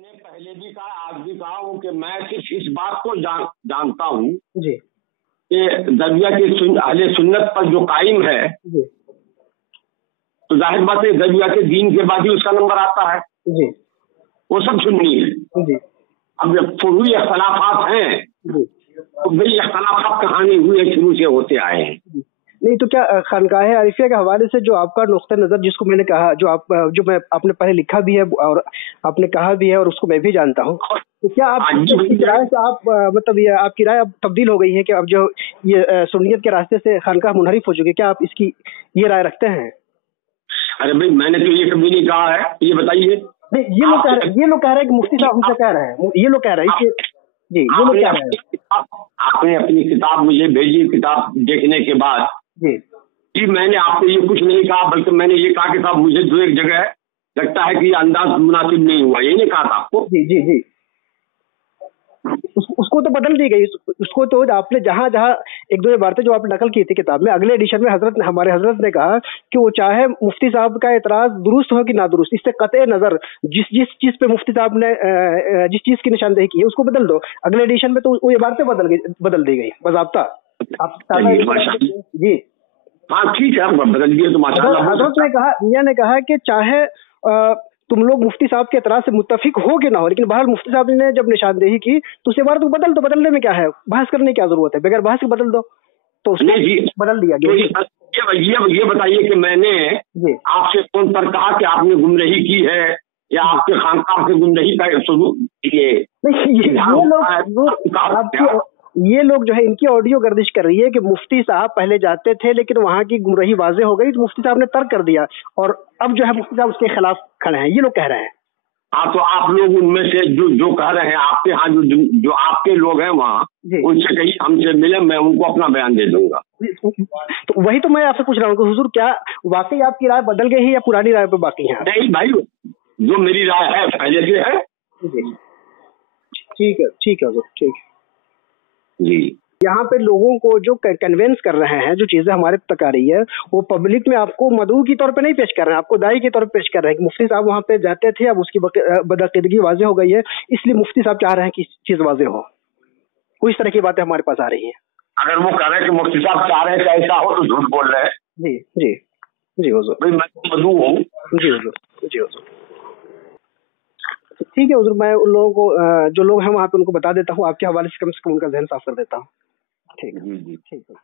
मैंने पहले भी कहा, आज भी कहा हूँ कि मैं सिर्फ इस बात को जानता हूँ जी कि दबिया के अहले सुन्नत पर जो कायम है, जी तो जाहिर बात है दबिया के दीन के बाद ही उसका नंबर आता है। जी वो सब सुन्नी है। जी अब जब फुरूई इख्तलाफात हैं जी तो भाई इख्तलाफात कहानी हुए शुरू से होते आए हैं। नहीं तो क्या खानकाह आरिफिया के हवाले से जो आपका नुक्ता नज़र, जिसको मैंने कहा, आपने पहले लिखा भी है और आपने कहा भी है और उसको मैं भी जानता हूँ, तो क्या आप इसकी राय से मतलब ये आपकी राय अब तब्दील हो गई है कि अब जो ये सुन्नियत के रास्ते से खानकाह मुनहरिफ हो चुके, क्या आप इसकी ये राय रखते हैं? अरे भाई मैंने तो ये कभी नहीं कहा है, ये बताइए। नहीं, ये लोग कह रहे हैं कि मुफ्ती साहब हमसे कह रहे हैं, ये लोग कह रहे हैं जी, ये लोग कह रहे हैं। आपने अपनी किताब मुझे भेजी, किताब देखने के बाद जी मैंने आपको ये कुछ नहीं कहा, बल्कि मैंने ये कहा कि साहब मुझे दो एक जगह लगता है कि ये अंदाज मुनासिब नहीं हुआ, ये नहीं कहा था आपको? जी जी जी उसको तो बदल दी गई, उसको तो आपने जहाँ एक दो बातें जो आपने नकल की थी किताब में, अगले एडिशन में हमारे हजरत ने कहा कि वो चाहे मुफ्ती साहब का एतराज दुरुस्त हो कि ना दुरुस्त, इससे कतई नजर जिस चीज पे मुफ्ती साहब ने जिस चीज की निशानदेही की है उसको बदल दो। अगले एडिशन में तो वो ये बातें बदल दी गई बाज़ाब्ता। जी हाँ ठीक है, बदल दिए तो माशाअल्लाह। हजरत ने कहा, मियां ने कहा कि चाहे तुम लोग मुफ्ती साहब के एतराज से मुत्तफिक हो कि ना हो, लेकिन बहरहाल मुफ्ती साहब ने जब निशानदेही की तो उसे बार तो बदल दो, बदलने में क्या है, बहस करने की क्या जरूरत है, बगैर बहस के बदल दो, तो बदल दिया गया। ये बताइए कि मैंने आपसे फोन पर कहा कि आपने गुमराही की है या आपके खानकाह से गुमराही का ये लोग जो है इनकी ऑडियो गर्दिश कर रही है कि मुफ्ती साहब पहले जाते थे लेकिन वहाँ की गुमराही वाज़ेह हो गई तो मुफ्ती साहब ने तर्क कर दिया और अब जो है मुफ्ती साहब उसके खिलाफ खड़े हैं, ये लोग कह रहे हैं। हाँ, तो आप लोग उनमें से जो कह रहे हैं, आपके यहाँ जो आपके लोग हैं वहाँ, उनसे कहीं हमसे मिले, मैं उनको अपना बयान दे दूंगा। तो वही तो मैं आपसे पूछ रहा हूँ हुजूर, क्या वाकई आपकी राय बदल गई है या पुरानी राय पे बाकी है? नहीं भाई, जो मेरी राय है पहले से है। ठीक है ठीक है ठीक है जी। यहाँ पे लोगों को जो कन्वेंस कर रहे हैं, जो चीजें हमारे तक आ रही है, वो पब्लिक में आपको मदऊ के तौर पे नहीं पेश कर रहे हैं, आपको दाई के तौर पे पेश कर रहे हैं कि मुफ्ती साहब वहाँ पे जाते थे, अब उसकी बदअकीदगी वाज़ेह हो गई है, इसलिए मुफ्ती साहब चाह रहे हैं कि चीज वाज़ेह हो। कोई इस तरह की बातें हमारे पास आ रही हैं। अगर वो कह रहे हैं कि मुफ्ती साहब चाह रहे हैं कि ऐसा हो तो झूठ बोल रहे हैं। जी जी जी हुजूर, भाई मैं मदऊ हूँ। जी हुजूर, जी हुजूर। ठीक है हुजूर, मैं उन लोगों को जो लोग हैं वहाँ पे उनको बता देता हूँ, आपके हवाले से कम उनका ज़हन साफ कर देता हूँ। ठीक है, ठीक है।